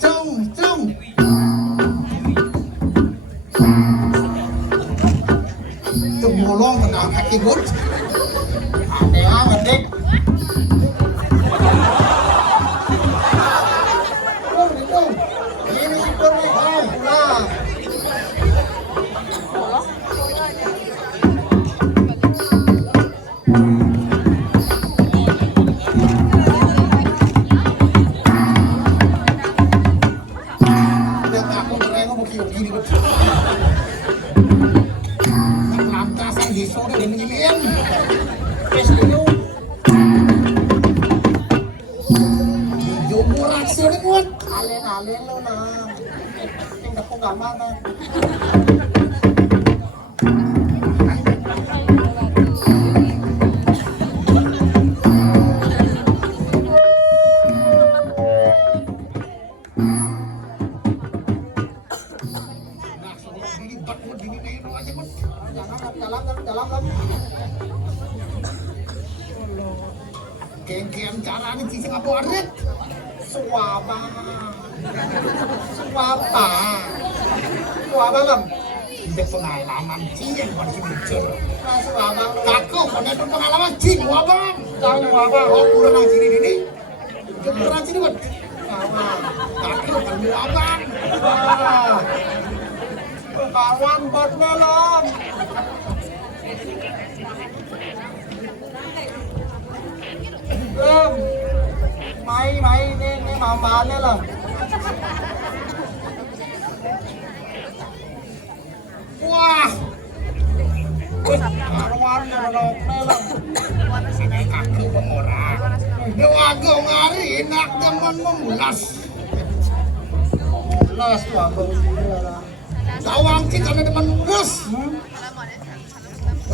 cung Tunggu molong tenang kaki bud aneh amat dek ini itu nih nah alin lo na tinggal ko gama na dalam kengkian cara ni sisi ngabuarit suaba lam tidak pengalaman cian pada bocor suaba kaku pada pengalaman cin wabang jangan wabang oh kurang cini ini kurang cini buat kaku kan wabang kawan buat melam mày đi mà nữa là wah kawan dorong melam sini kaki pengorang doa ngari enak teman memulas mulas wabang tawang kita ada teman mulas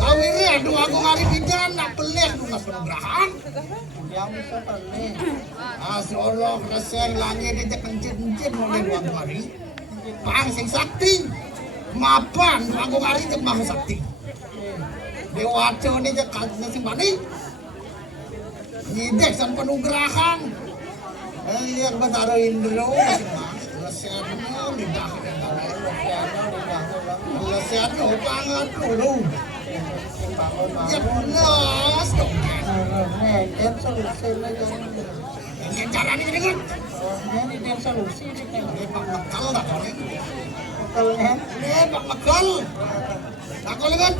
ini aduh aku ngari bidan nak pelih lunas penugrahan yang bisa pelih Allah resel langit dia kencit-kencit mulai dua hari pang sing sakti mapan aku ngari itu maha sakti dewaco ini je kalnya sing bani nyidek san penugrahan lihat betara indro reselnya lidah reselnya utangan dulu ya belas dong kan solusi lagi yang cara ini dengan ini dia solusi ini pak makal tak boleh makalnya ini pak makal tak boleh kan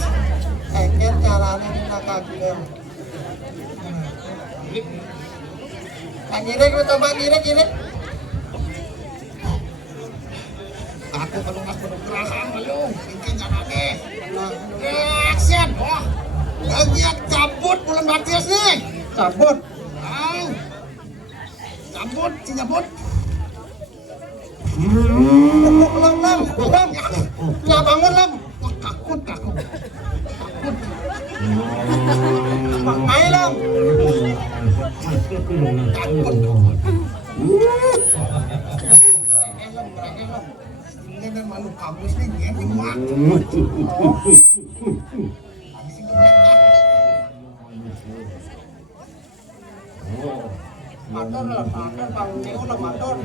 kan caranya ini nak kagian kagirek kita kagirek aku penunggas penugrahan lalu mungkin caranya action wah bagian cabut bulan Matius nih cabut cabut si cabut lam ya bangun lam takut main lam takut ini kan malu kampus nih ini mati maton lah, maton bang Neo lah maton.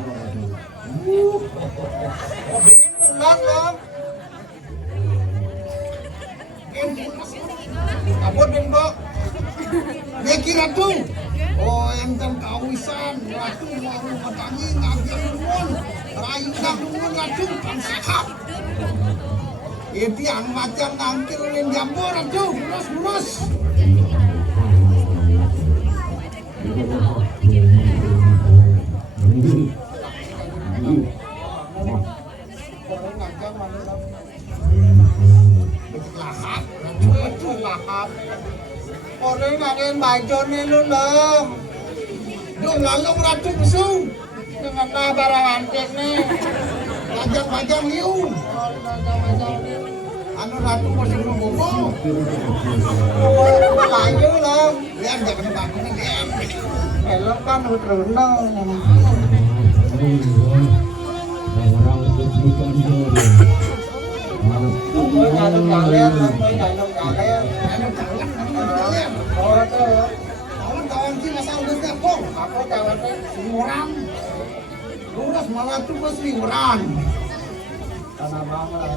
Oh bin bulan lah. Bin bulan. Abot bin bok. Dia kira tuh. Oh enten kawisan, ratu mau matangi ngajar nuwun, rayu dah nuwun ratu pan sehat. Itu yang macam nangkilin jambor ratu, lurus. Lahap orang ngadain bajon ni lu lah dong lalu ratu besung dengan barang antik ni bajang liu anu ratu masih belum bobo layu lah lihat jangan bangun lihat elok kan udrunong tôi nhà nông gà lên to chứ mà sao được đẹp không có chào anh đấy mùa năm lunas malah tuh liuran. Tanah banget.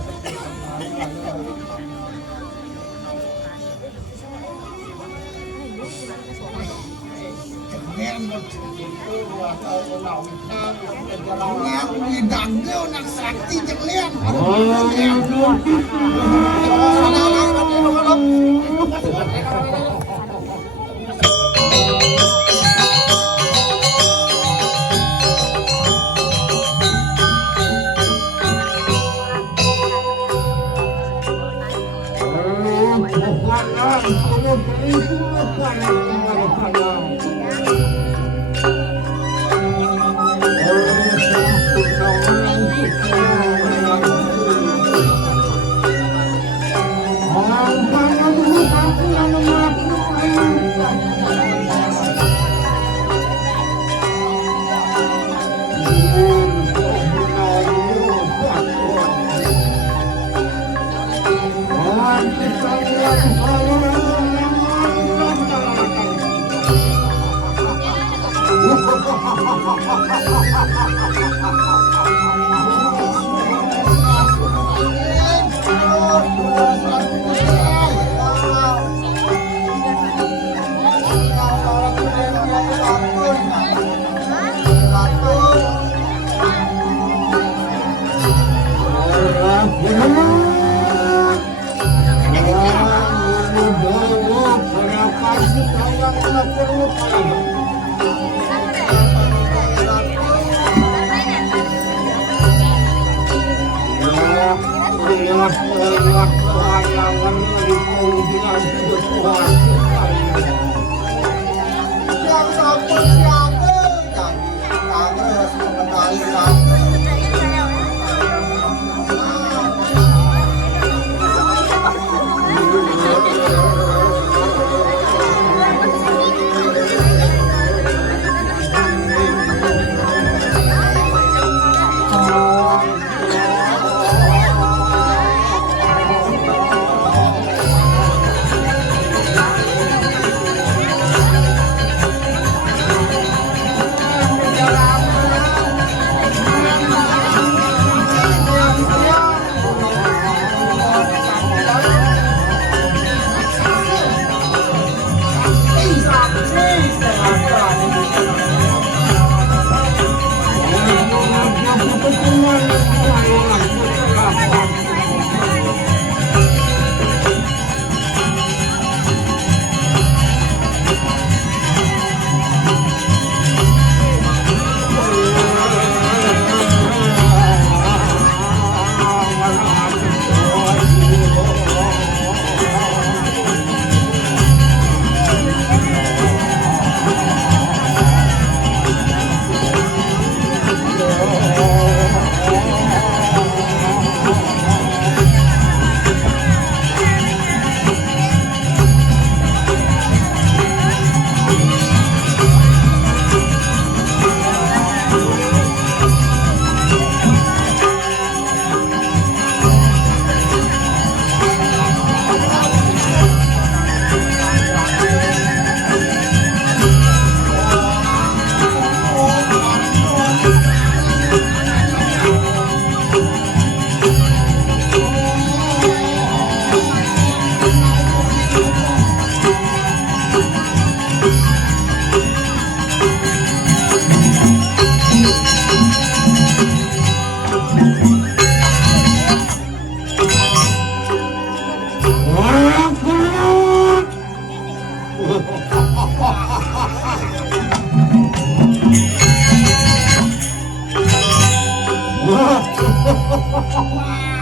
Ngat widangnya nak sakti jeklian.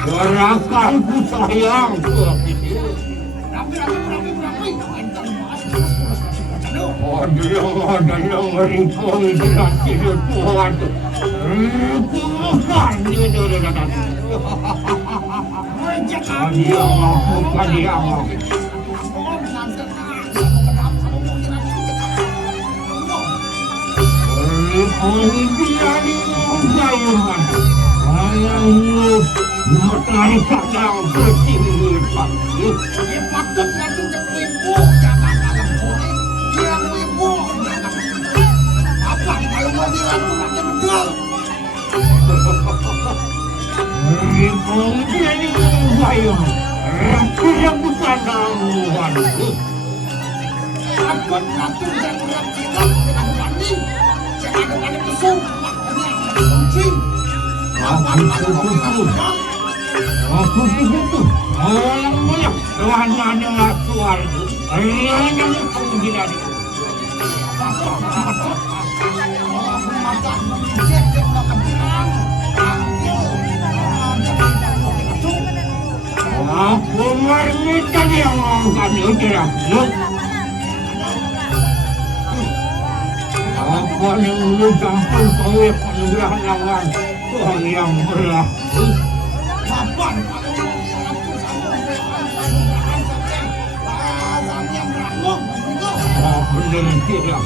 Gerakanku sayang. Ada yang meringkung dengan tidur Tuhan. Bukan dia. Matahari kadang bertinggi pagi. Dia patutnya tunjuk ibu, jangan dalam kore. Dia ibu, jangan. Apa kalau mau bilang pakai betul? kemudian saya rakyat bukan namuan. Aku ngatur dan berat silat dengan mandi. Jangan ada pesum. Kucing. Aku begitu. Orang banyak hanya keluar. Hanya kemudian. Aku meminta dia mengangkat ujian. Apa yang lu campur kau penugerahan lawan Tuhan yang berlaku. Kapan? Benar tidak.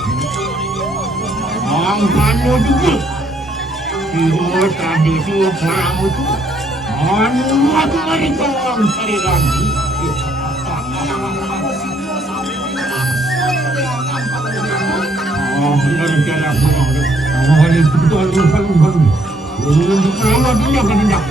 Angkanya juga. Semua tradisi orang itu. Anuat mereka orang cari lagi. Benar tidak. Awal itu betul. Untuk merawat dia kan tidak.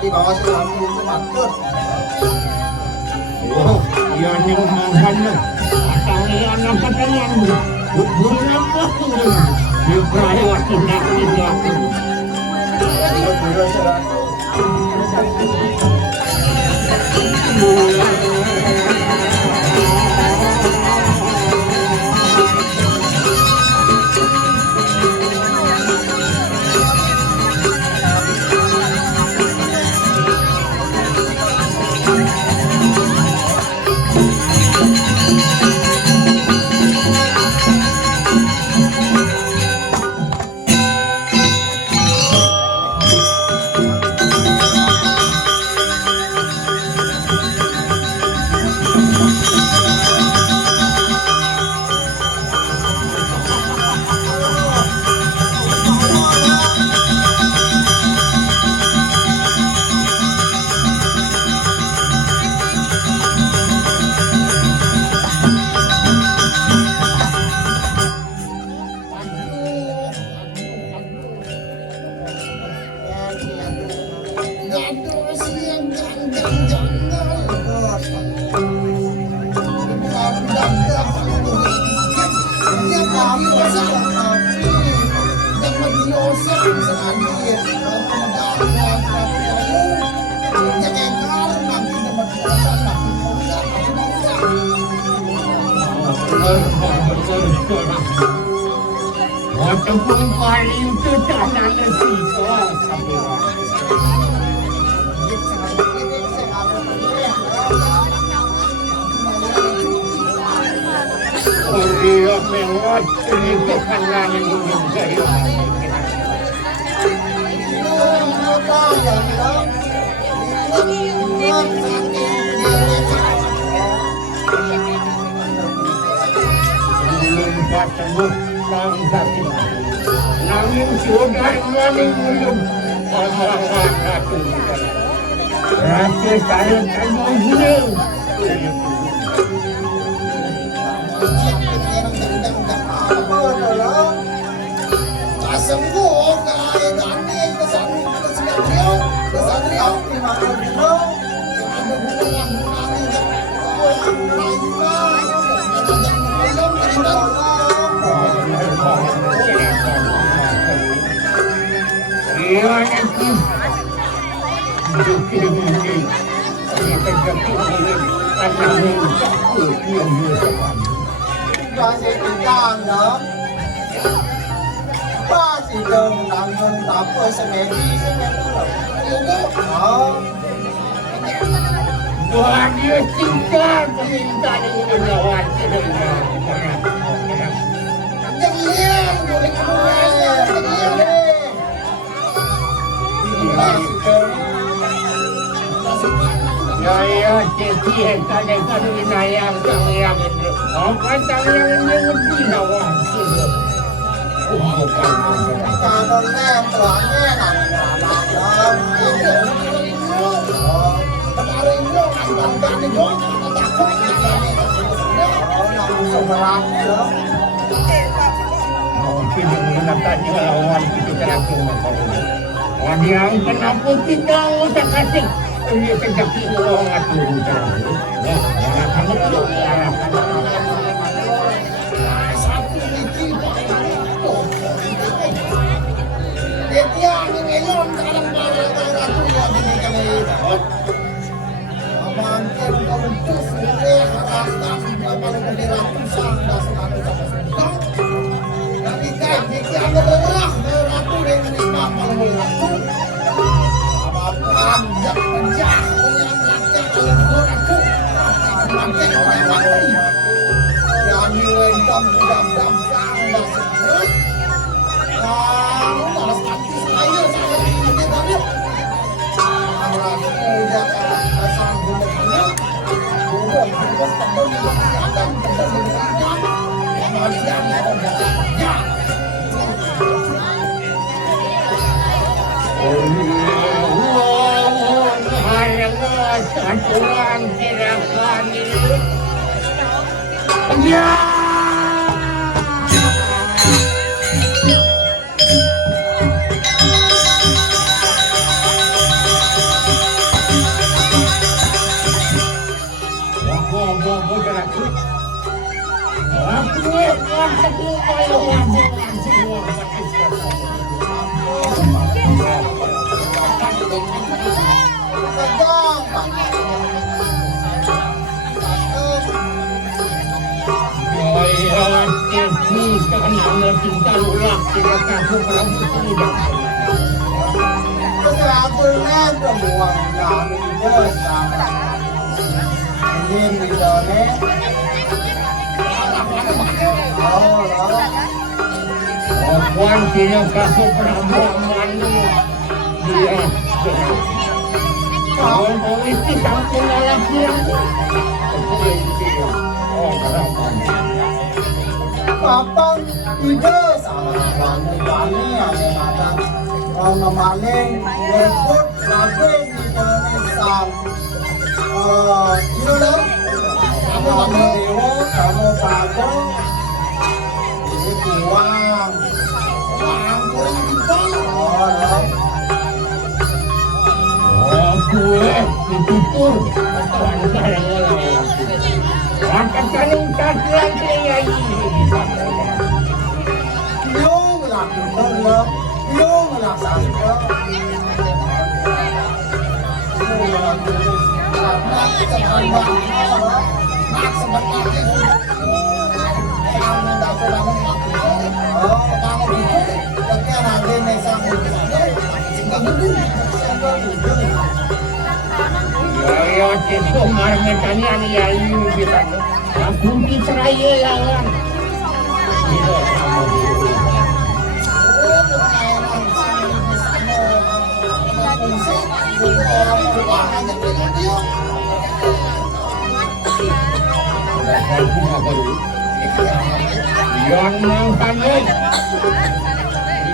Di bawah suami itu makut. Oh, yang makannya. Atau yang yang bukan waktu di perawat tidak tidak. Walaupun paling itu tak nak nasi, lewat sedikit pandangan ujung saya. Belum sembuh sang sakit. Namun sudah maning belum orang satu. Rasa saya tak mau hilang. Sembuh kaya tani kesan riau lima kilo ada hubungan ba chỉ đơn làm nhân tạm tôi sẽ mẹ đi sẽ mẹ đó Wah, dia cinta meminta dengan lawan kedua. jadi yang boleh keluarnya jadi yang Saya cekih kada kada inayang yang itu. Apa yang lebih lawan kedua. kalau nem terangnya kemarin lo angkat nih dong takut sebelah mungkin menggunakannya lawan itu terakhir masalah. Yang kenapa kita usah kasih ini sejaki uang atau hutang. Ya, kamu perlu Aturan gerakan ini. Ya. Karena cinta ulang tidak takut kamu tidak. Kesalahannya perempuan kami bersama. Ini misalnya. Perempuan tidak takut perempuan dia. Kalau polisi takut laki-laki. Oh, perempuan. Kapag ide sama kami ada kata memaling rekod sampai di Indonesia. Itu loh, kamu dewa, kamu pago, ini uang kurang dibang. Gue ditutur, sekarang angkat kalung kasihan saya ini. Yung laki ko, yung laksan ko. Yung laki ko, Ya, itu marmetannya nih ya ini kita. Aku kita raya lawan. Yang mengkangen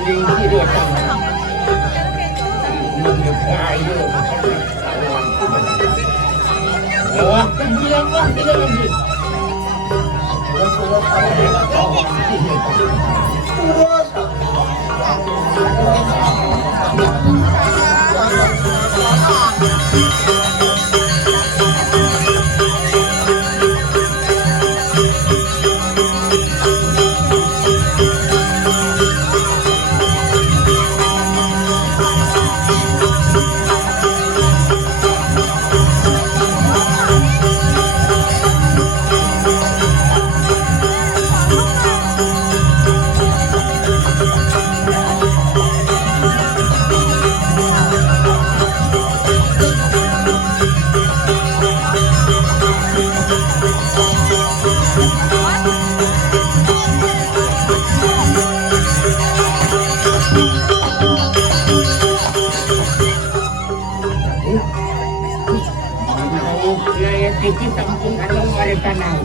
ini tidak sama menyebayu waktu bilang lagi Iki sampun kalong mereka nang.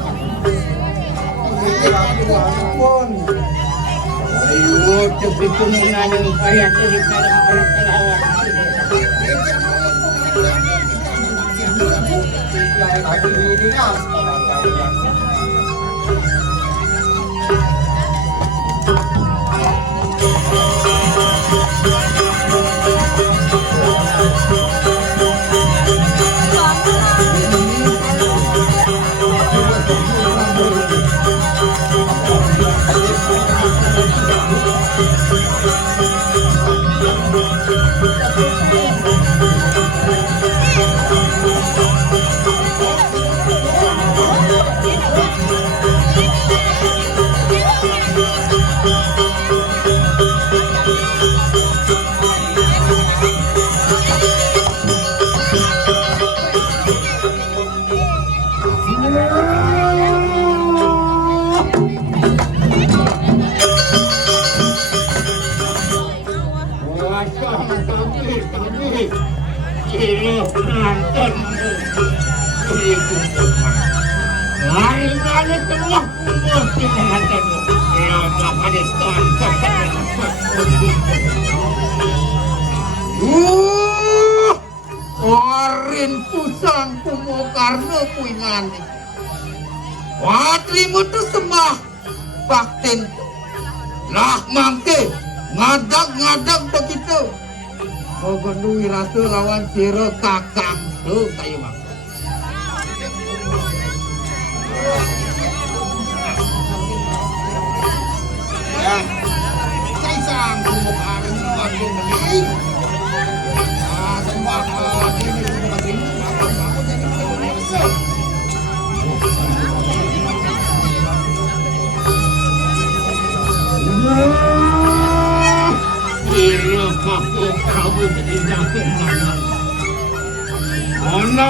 Ayo cepitu nang karya cerita orang Orin pusang kumukarno puingani Watrimu tu semah bakten lah mangke ngadak-ngadak begitu Mogonui rasa lawan siro kakang tuh kayu bang ya kaisang kumukarno aku mening sembah ini aku jadi biasa Kira kaku kamu tidak kenal. Ana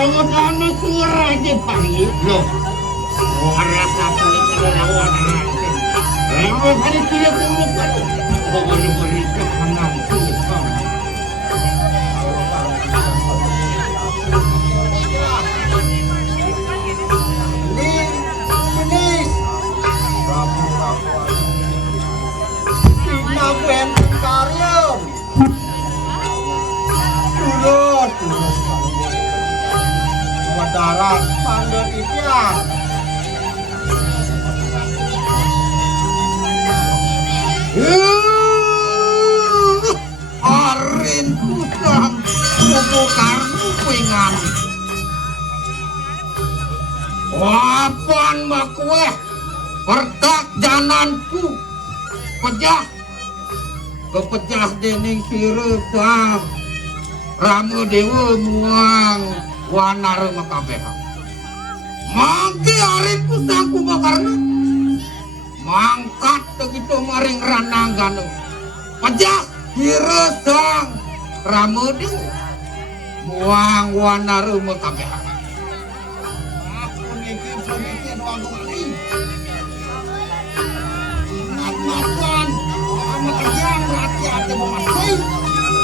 suara aja panggil loh. Suara kamu itu lawan nanti. Lalu hari tidak temukan. Beri kemenang kita. Karyam tulus darat pandai ikhlas Arin pusang kuku karnu pengan wapan makwe pertak jananku pejah kepecah dening sira sang Rama Dewa muang wanar makabeh mangke arin pusang kumakarna mangkat begitu maring rananggana pejah sira sang Rama Dewa muang wanar makabeh aku niki doang makan sama kerjaan rakyat yang memakai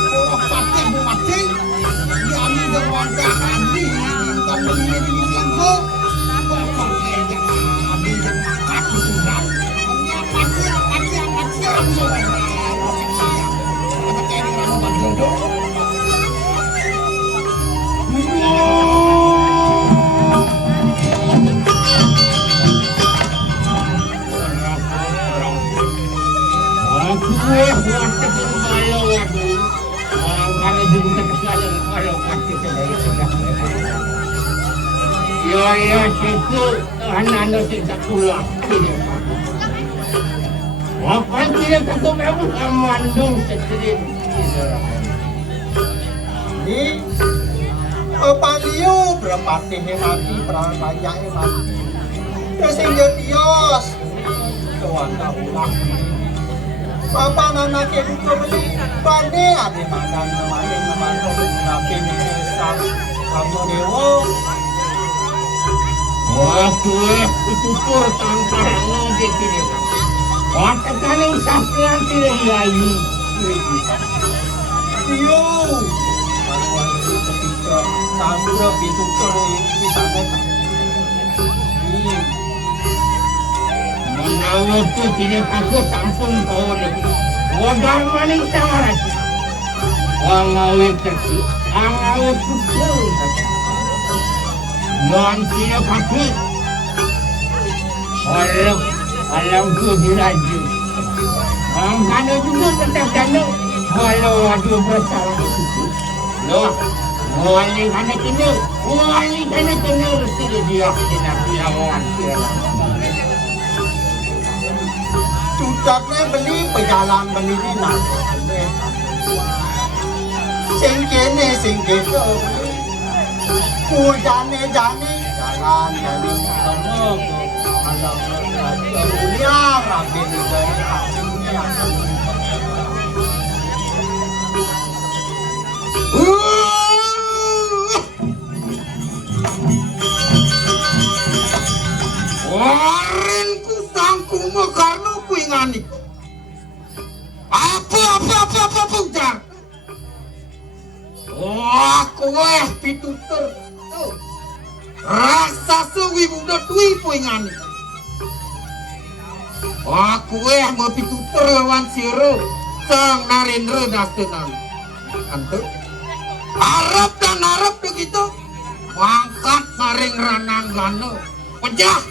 orang pakai memakai kami dengan dahan di kan begini di minggu pokoknya jangan kami kaki sudah mati semua ada kayak di rumah jodoh Ya situ anak-anak tidak pulang. Apa tidak ketemu Mandung sedikit. Ini Palio berapa mati perang banyak mati. Terus yang dios tuan tahu lah. Papa anak yang itu beli bane ada makan kemarin tapi misal kamu dewo. Wah, itu pur tantangan dia tidak. Katakan yang sastra tidak lagi. Iyo, kalau ketika sastra itu di sana. Menawar itu tidak aku tampun kau lagi. Wadah maning tawaran. Angawit tersi, angawit pukul. Yang tidak pakai. Alam tu diraju. Angkana juga tetap kena. Walau ada bersama itu. Loh, wali kena kena. Wali kena kena. Mesti dia kena piawan kira. Tutatnya beli pejalan beli di nak. Singkene singkene. Jane jalan semua alam dunia rapi dari aslinya. Warin kutangku mekarno kuingani. Apa putar. Wah, kowe pitutur. Raksasa wibuda dui poingani. Wah, kowe mau pitutur lawan siro sang Narendra Dastenan. Antu. Arab dan Arab begitu. Mangkat maring ranang gano. Pecah.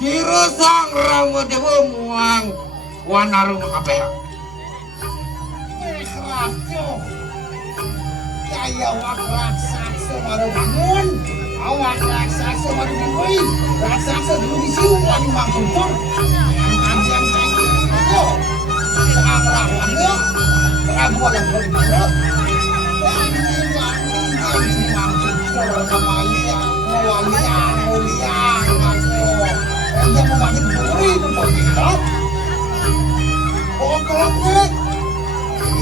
Siro sang Ramadewa muang wanaru makapea. Rajo. Kaya wak raksasa baru bangun. Awak raksasa baru dimulai. Raksasa dulu disium lagi mangkumpul. Yang saya sang Ramadewa. Prabu yang berbeda.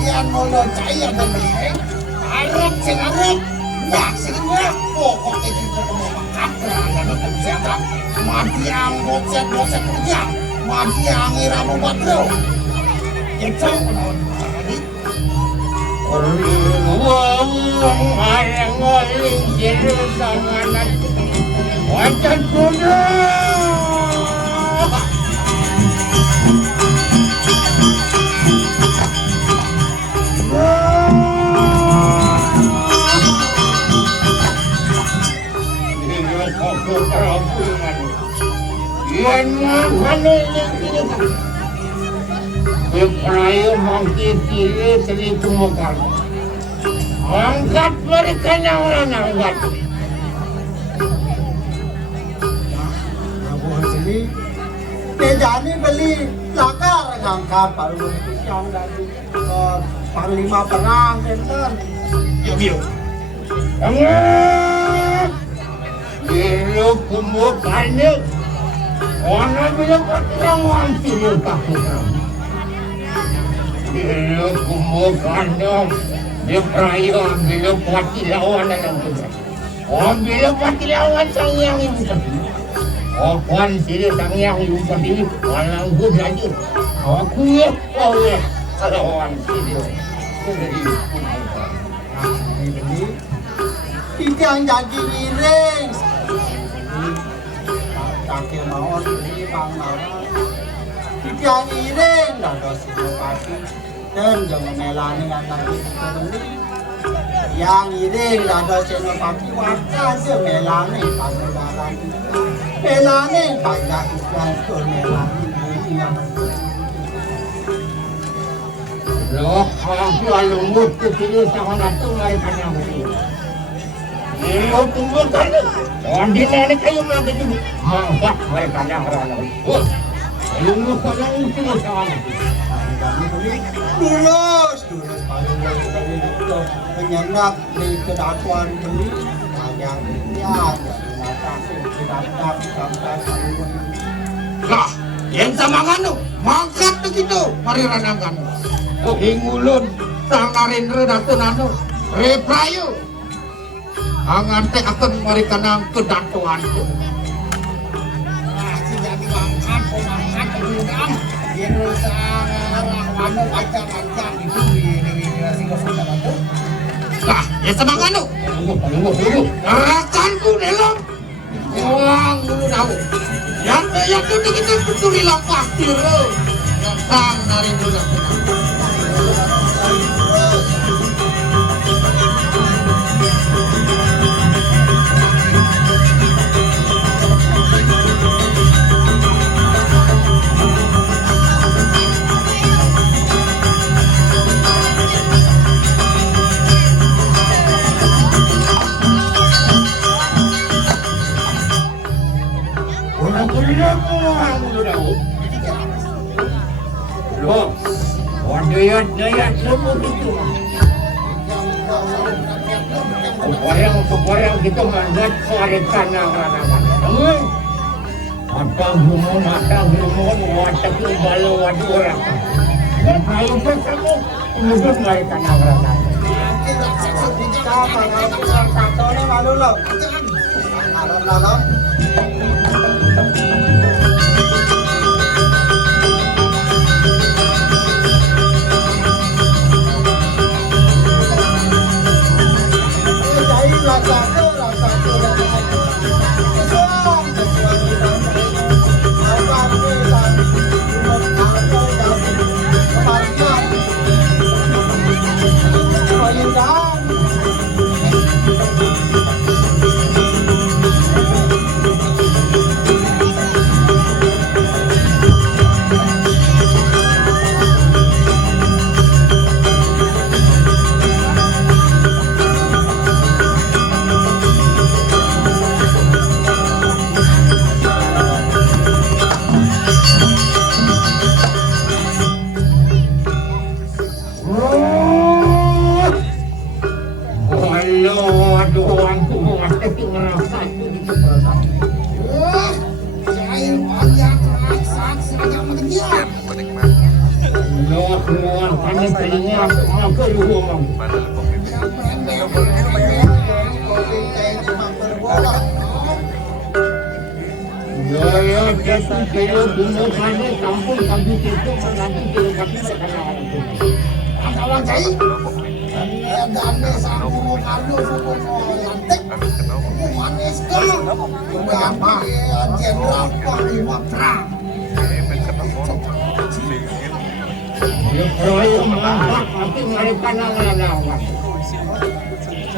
Yang mau caya dan berheng Arab sing Arab nyak sing nyak pokoknya kita mau makan berada di kesehatan mati yang bocet kerja mati yang iramu batro itu Wong arang oling jero sanganan wajan kuno Yan ano yung tinatawag? Iprayo mangkikili selipong mukha. Angkat mereka ng angkat. Abu Hasili, Tejani beli lakar ngangkat baru yang dari panglima perang enten. Yuk. Angkat. Bilo kumukannya. Orang bilang orang wanti lupakan. Bilo kumukannya. Dia perayaan bila pati lawan dalam tugas. Bila pati lawan sang yang ibu tadi. Puan sini sang yang ibu tadi. Walang gue lanjut. Aku oleh kawan video. Tidak jadi miring. Kakek mawon beli pangmawon. Tidak miring, ada sinopati dan jangan melani anak itu beli. Yang miring ada sinopati warga semelani panggilan. Melani banyak yang melani yang Loh, aku alumut kecil sama natungai kanyang itu. Ini tunggu kan? Orang di mana kayu mana tu? Mangkat mereka yang orang. Oh, alumut kanyang itu sama. Lulus paling kali itu menyenak di kedakwaan beli yang lihat Lah, yang sama kanu, mangkat begitu, mari ranangan. Oh, hingulun, sang narendra datun anu, reprayu. Angan teh akan mari kanang kedatuan tu. jadi mangkat kemudian dia sang anu ajar itu di singosana itu. Lah, yang sama kanu. Tunggu. Rakanku dalam. Wang mulu tahu. Yang tu kita tuturi lapak tiru. Sang narendra datun. Loh, dayat semua itu. Kebayang kita mandat sore tanah ranangan. Ada gumun, watak balu wadu orang. Dan kayu bersama, kemudian mari tanah ranangan. Sama satu ni malu lo. Malam.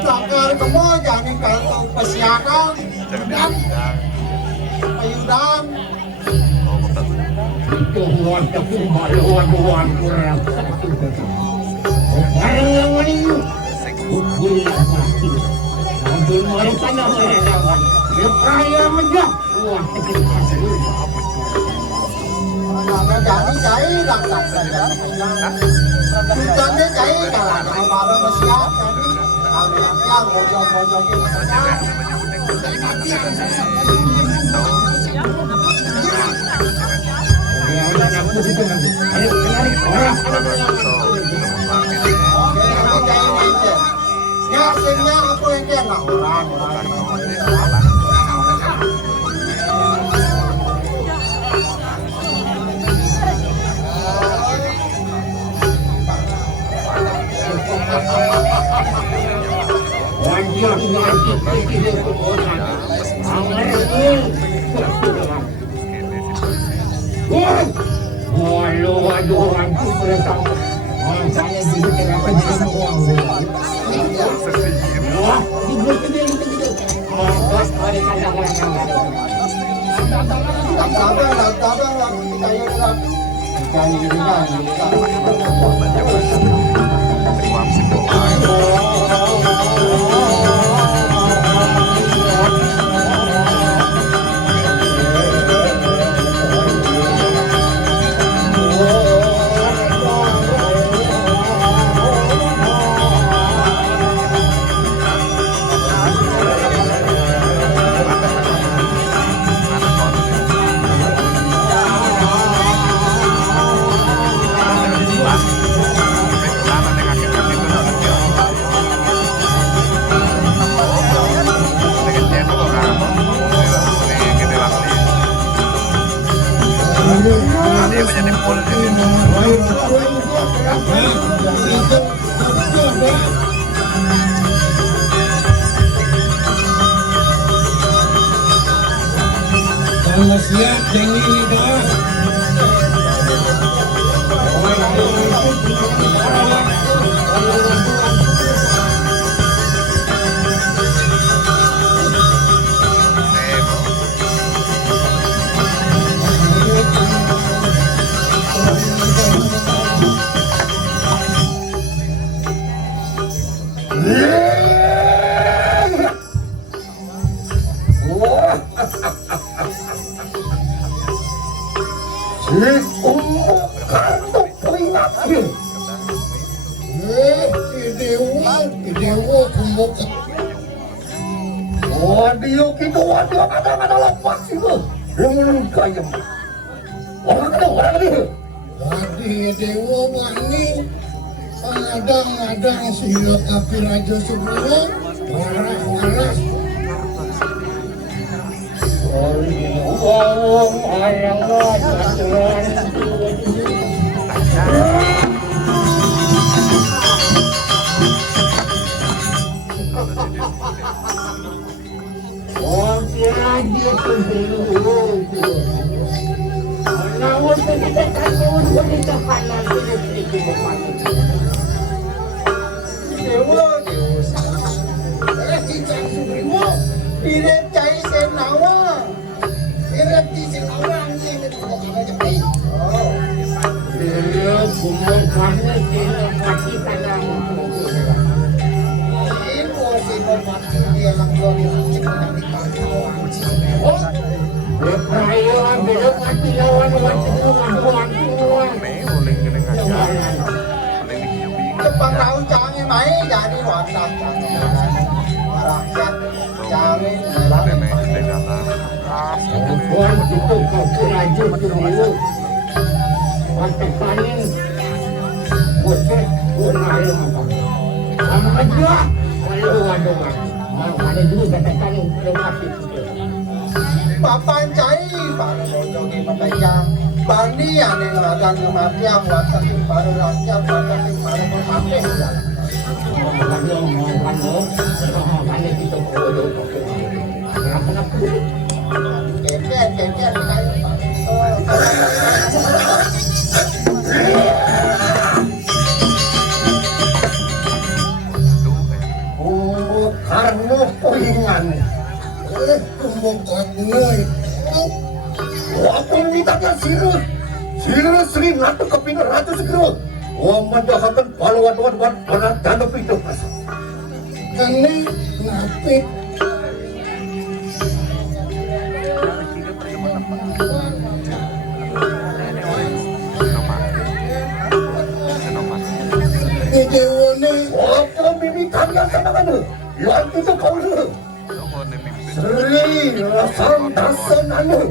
Takar kamu jangan kalau pesiaran dan payudang. Itu watak maluan kurang. Barang yang ini, bukulah mati. Ambil mereka nak merendakan. Dia kaya menjah. Wah, terkena semua. Jadi jahit langsung saja. Hujannya jahit kalau malam pesiaran. Yang bojong-bojong itu. Kalau siap yang ini doang. Wadio kita wadio kata-kata lepas itu yang kaya orang itu wadi dewa wani pengadang-adang silo kapi raja Sugriwo waras-waras Jepang tahu jangan main jadi watak rakyat cari bukan itu kau kerajaan dulu watak paling bukan air mata sama aja waduh ada juga katakan lewat itu papan cai para bojogi petayang bandian yang ragan kematian watak para rakyat watak para pemamih karena poingan waktu minta sirus sering ngatur kepingan ratu segera memadahakan pahlawan-pahlawan pada dana itu ini ngapit dewane waktu mimikan yang katakan yang itu kau Sri rasam dasan anu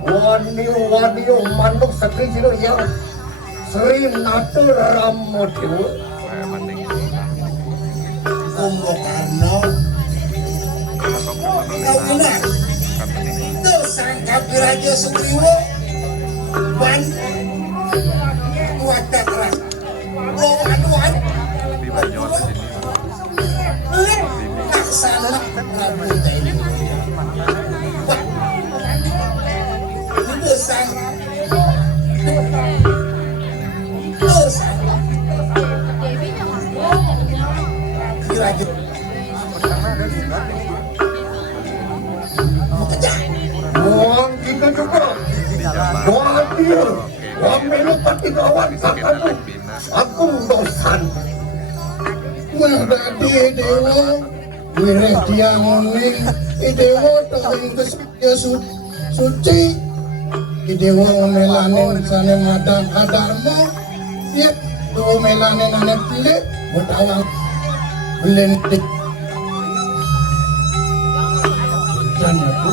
wani manuk sakri jilo yang Sri natu ramo dewa Kumbokarno kau benar itu sang kapi raja Sugriwo ban watak keras aduan sana rambut ini. Dosan. Dosan. Lagi. Buang kita juga. Buang dia. Buang minum pati kawan kakakku. Aku dosan. Menghadapi dewa. Wireh dia nguning. Dewa tengah kesucian suci. Dewa melanin sana madang kadarmu. Ya, dewa melanin ane pilih. Butawang belentik. Jangan tu.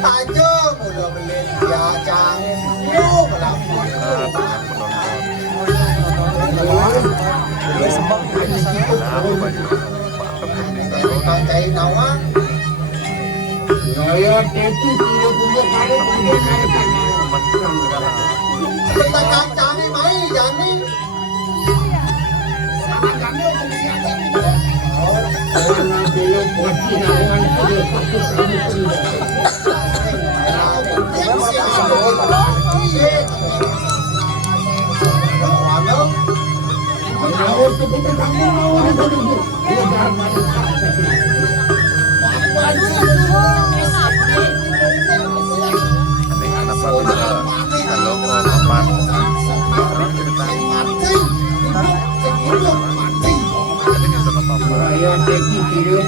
Aja mudah beli dia jangan pantai nawang Saya tepu dia punya kare punya kare kita kami mai jani orang belum pasti lawan dia fokus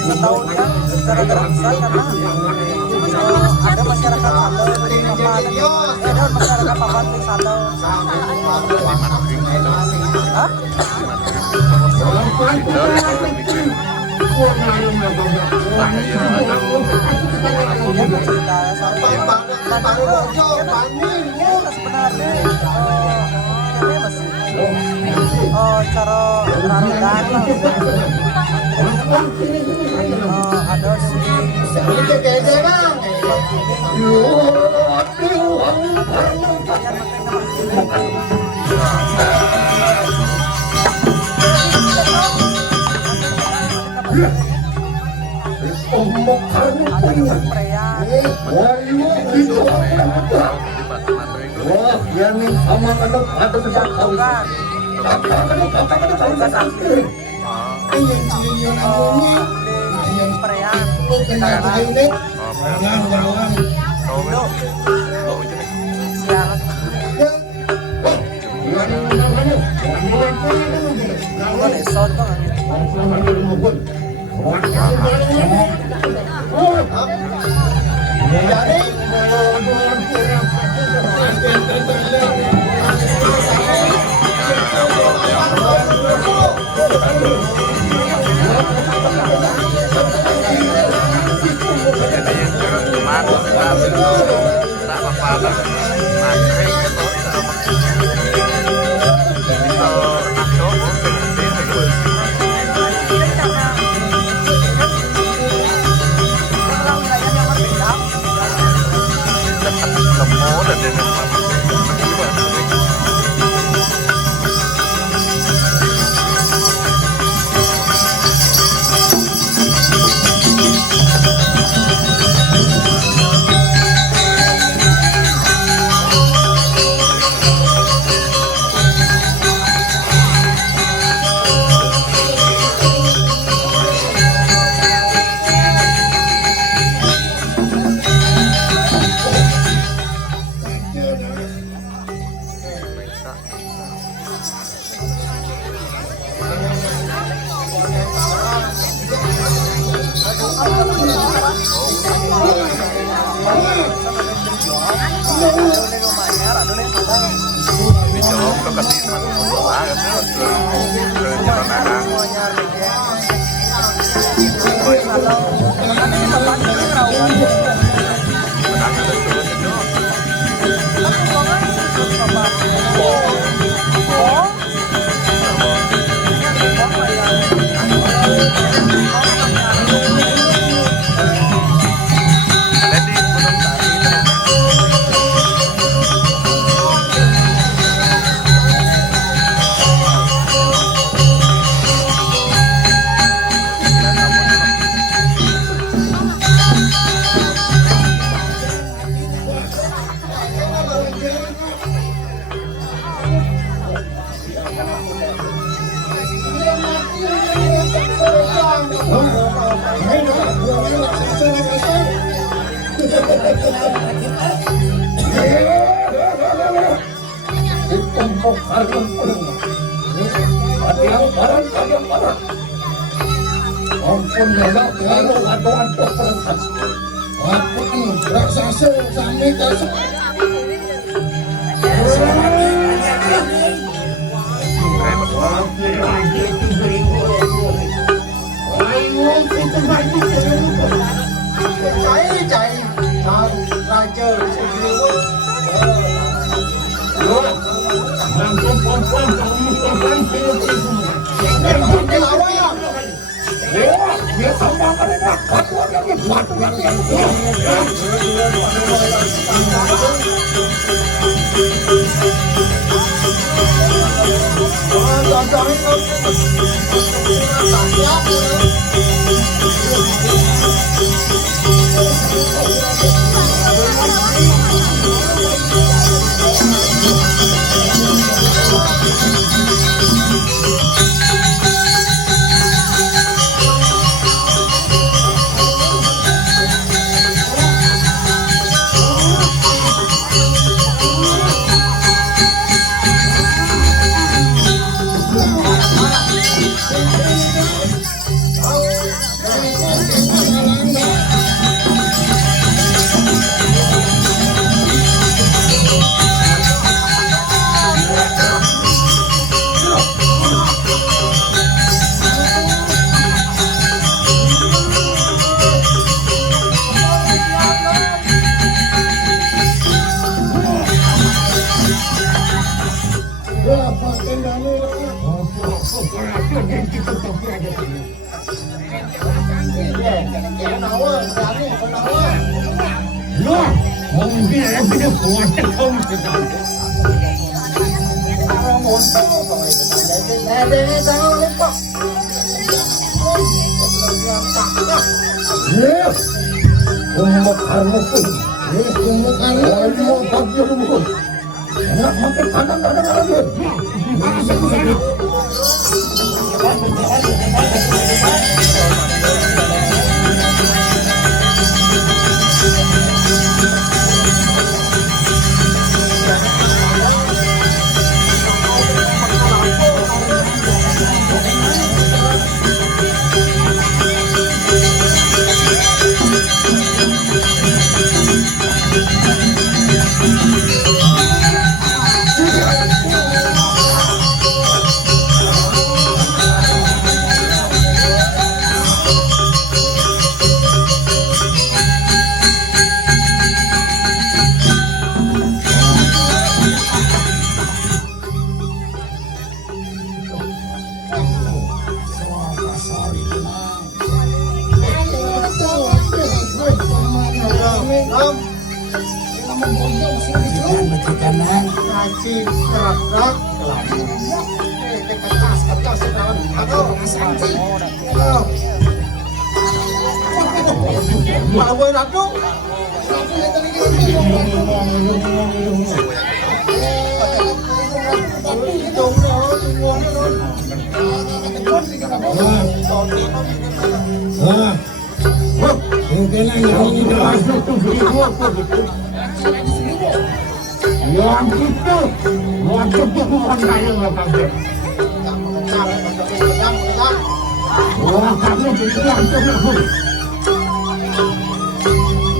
setahun kan secara besar karena ada masyarakat sandal di papan ada masyarakat papan di sandal sebenarnya ini masih cara ramadan ada Video kasih banget semuanya kalau nanti bapak ini rawat Ampun ya, kalau ado-ado perempat. Ampun, raksasa sampai kasar. Chạy, raja dia sama mereka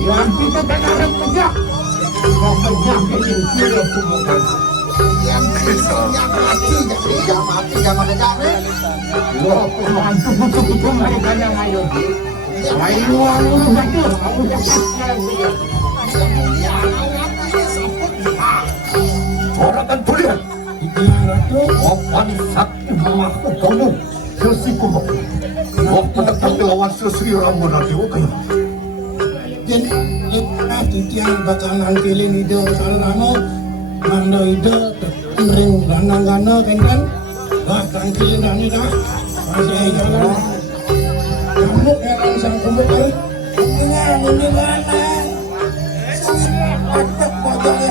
Yang kita tak harap pejak, kau pejak ini tidak kubukan. yang mati jadi yang mati jangan negara. Loh, betul-betul mereka yang ayo. Ayo, betul. Aku cakap dia. Semuanya orang ini sambut. Orang kan tulisan. Itu wapan sakti mamaku kamu. Sesiku mau. Waktu datang lawan sesri ramu nanti oke. Jadi titiang bakal nangkilin ide sarana mando ide ring ganang-ganang kan bah nangkilin ani dah masih jalan kamu yang sang kumpulan ini mana patok pojoknya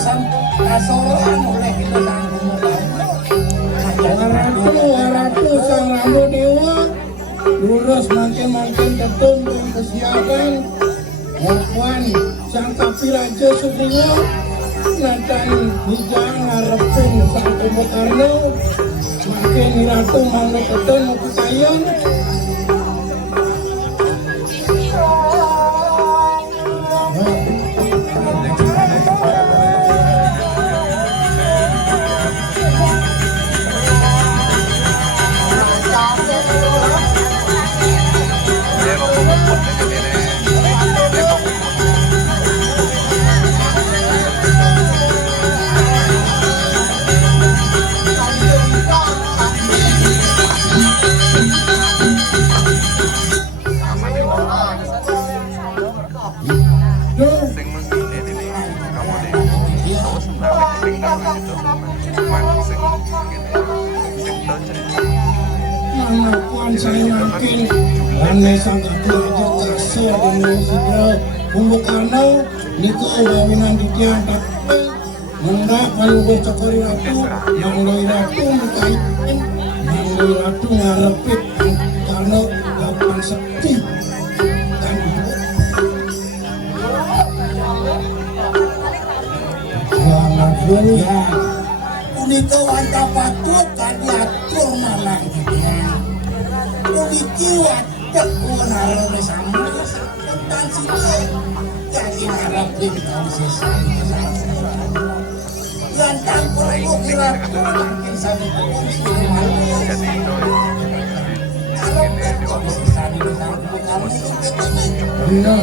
sang kasoran oleh kita sang kumpulan waratu sang ramu dewa lurus makin ketun kesiapan Wapuan sang kapi raja Supriyo nantain hijang ngarepin sang Kumokarno makin ratu mangga ketun mukutayan Puan saya makin aneh sangka raja kasar dengan sidra Kumbhakarna niku wawinan ditiang tapi mengga paling bercokori ratu manggoi ratu mengkaitkan manggoi ratu ngarepit karena lapan sakti dan selamat dunia uniko wanta patut kan diatur malah gitu ya uniki watak unarone sambus tentang situ jadi harapin kamu selesai yang tanpa kira mungkin sampai kongsi harapin kamu selesai kamu benar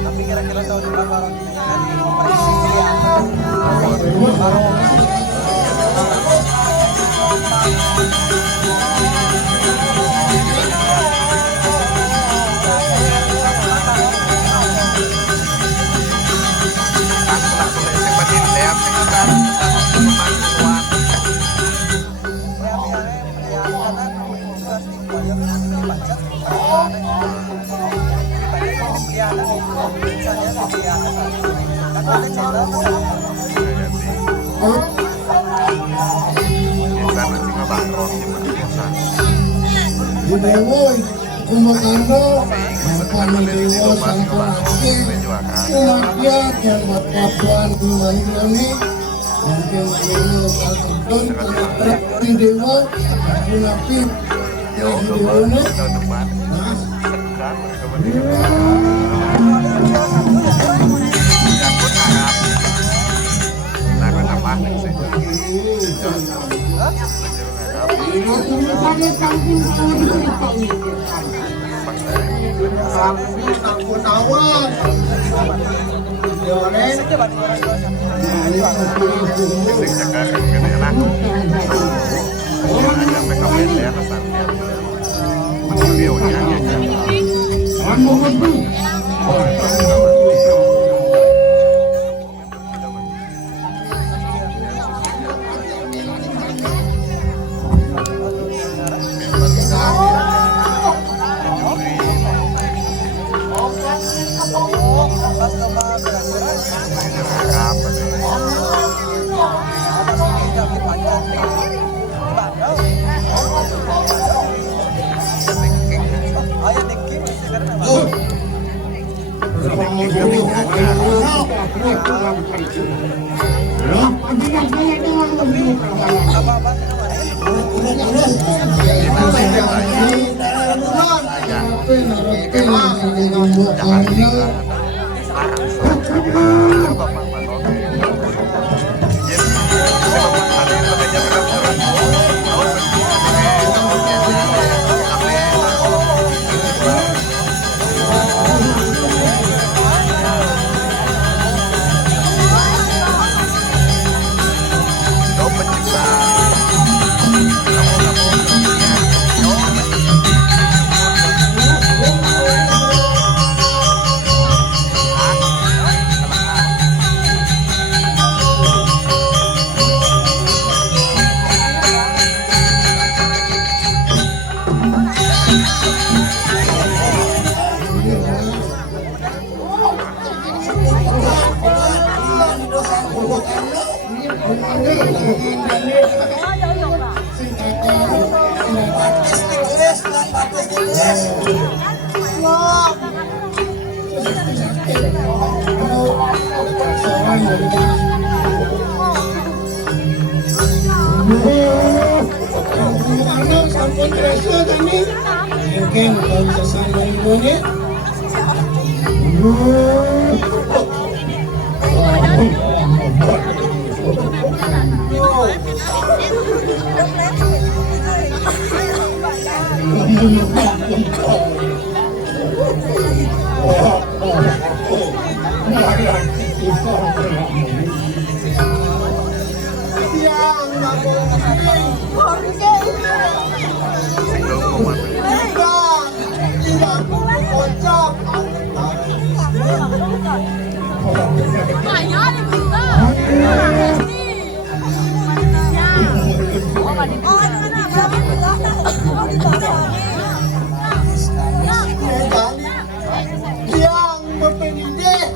Tapi kira-kira tahun depan di kompetisi yang Dewa Kumbhakarna Bapak Dewa Sang Pelaki umat yang berpapuan di Mandroni mungkin ini Al-Qur'an Kumbhakarna Dewa Kunapi Dewa Mungkin kalau bisa sama ibunya. Yang berpendidik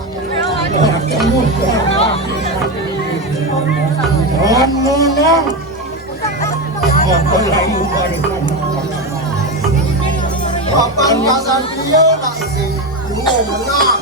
papan pasar dia langsung menang.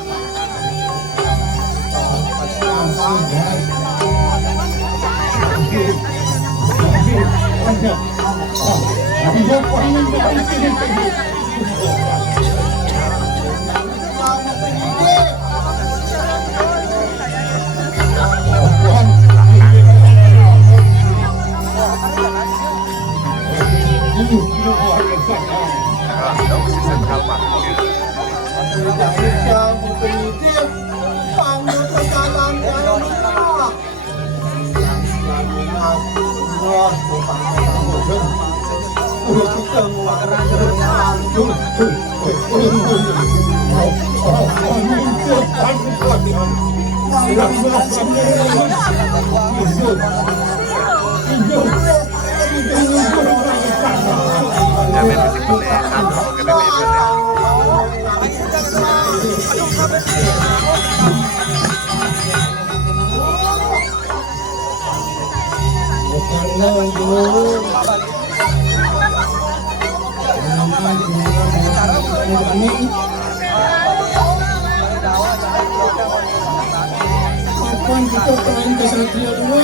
Kapan kita main kesatria dulu?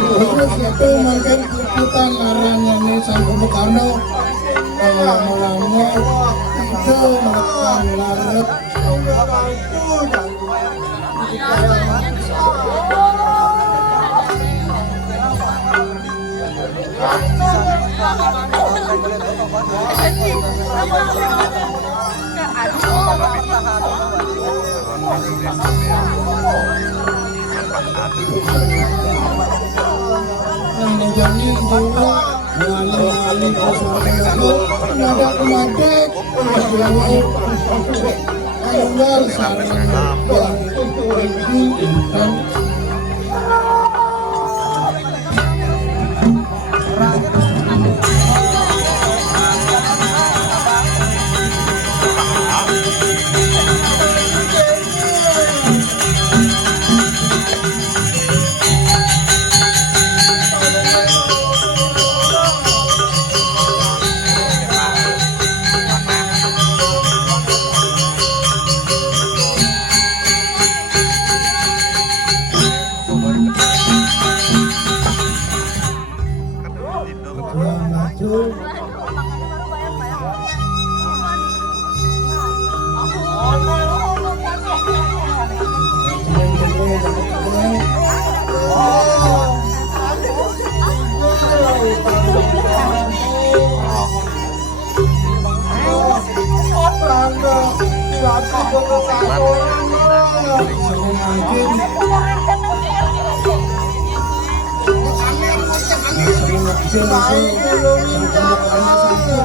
Terus itu mungkin kita larangnya nih sampai Bukano melanggar itu makan larut menjadi dua ngalih-ngalih persoalan itu ada kemadik ayo tanggal sarana untuk dan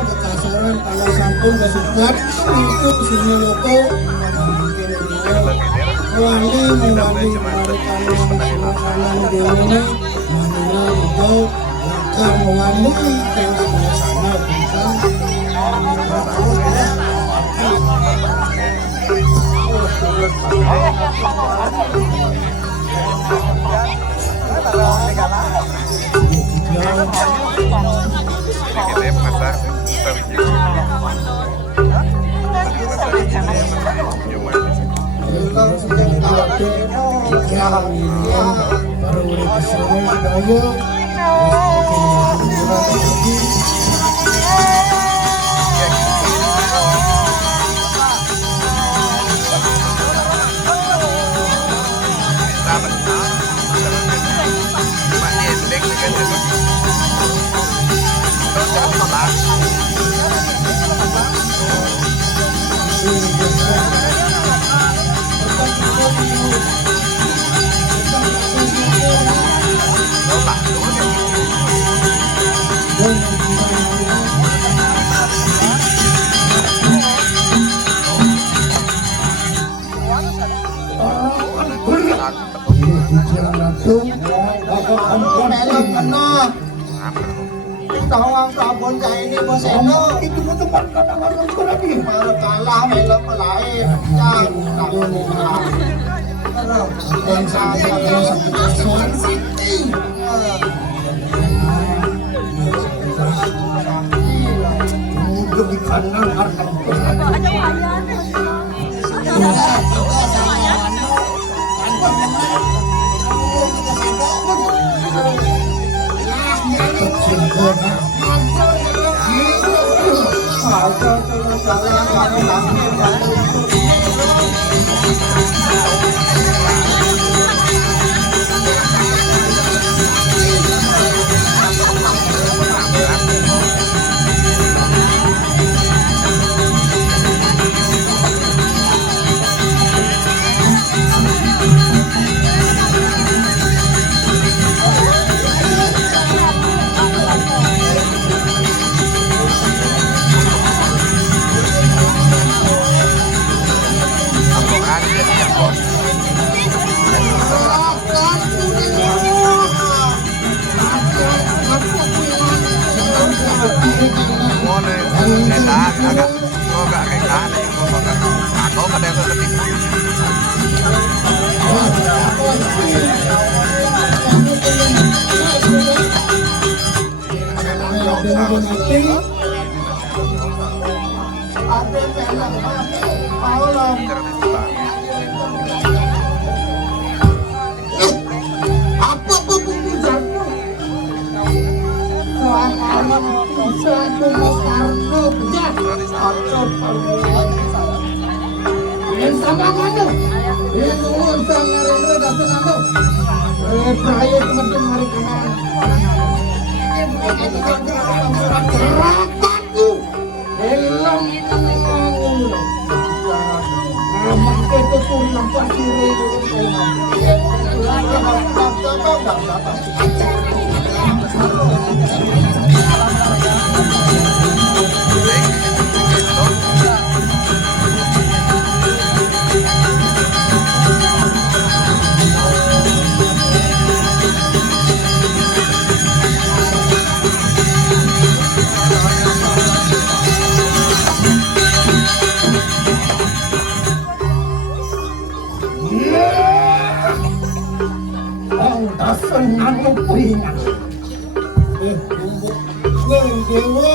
kekasaran kalau sampun kesukat itu sini loko wali mengwali makanan ini mana itu akan mewali yang sama tawang sabon kayak ini bos Eno itu tempat kata-kata lagi kalah melok lain dan saya lebih kanan harga senang puingan. Dewa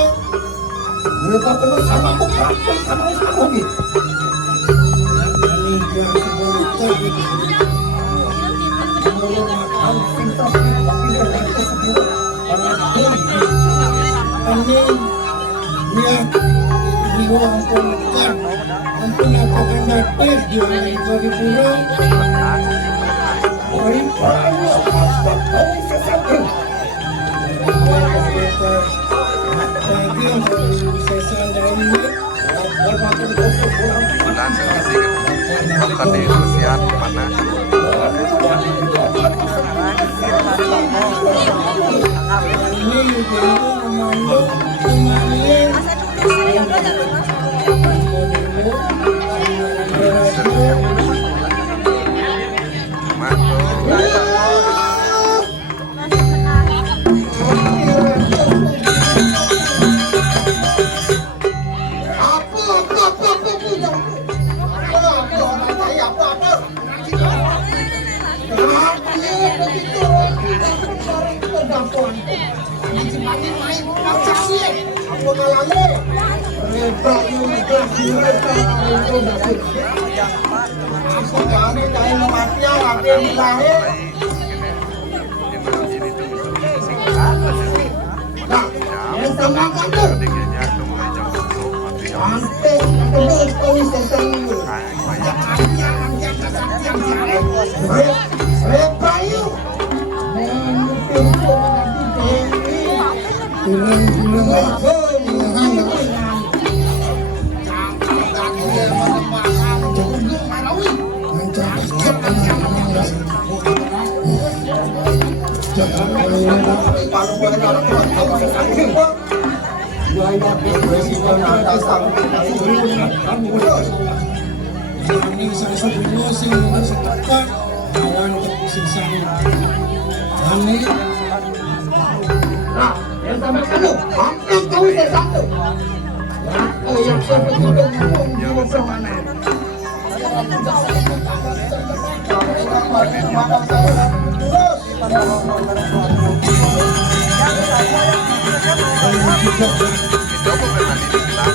Mereka perlu sama beberapa sama gitu. ini dia sebelum tadi Menggunakan pintar-pintar pindah dari sebuah orang ini dia jiwa pembukaan untuk melakukan dapat dia dari pulau Orang banyak masa dari sesuatu. Langsung isi nonton di Indosiar mana ini salah satu musim yang harus tepat lawan kesuksesan ini. Nah, yang sama kamu, hampir tahu saya satu. Aku yang sebetulnya ngomong di mana. itu pemerintahan ini bilang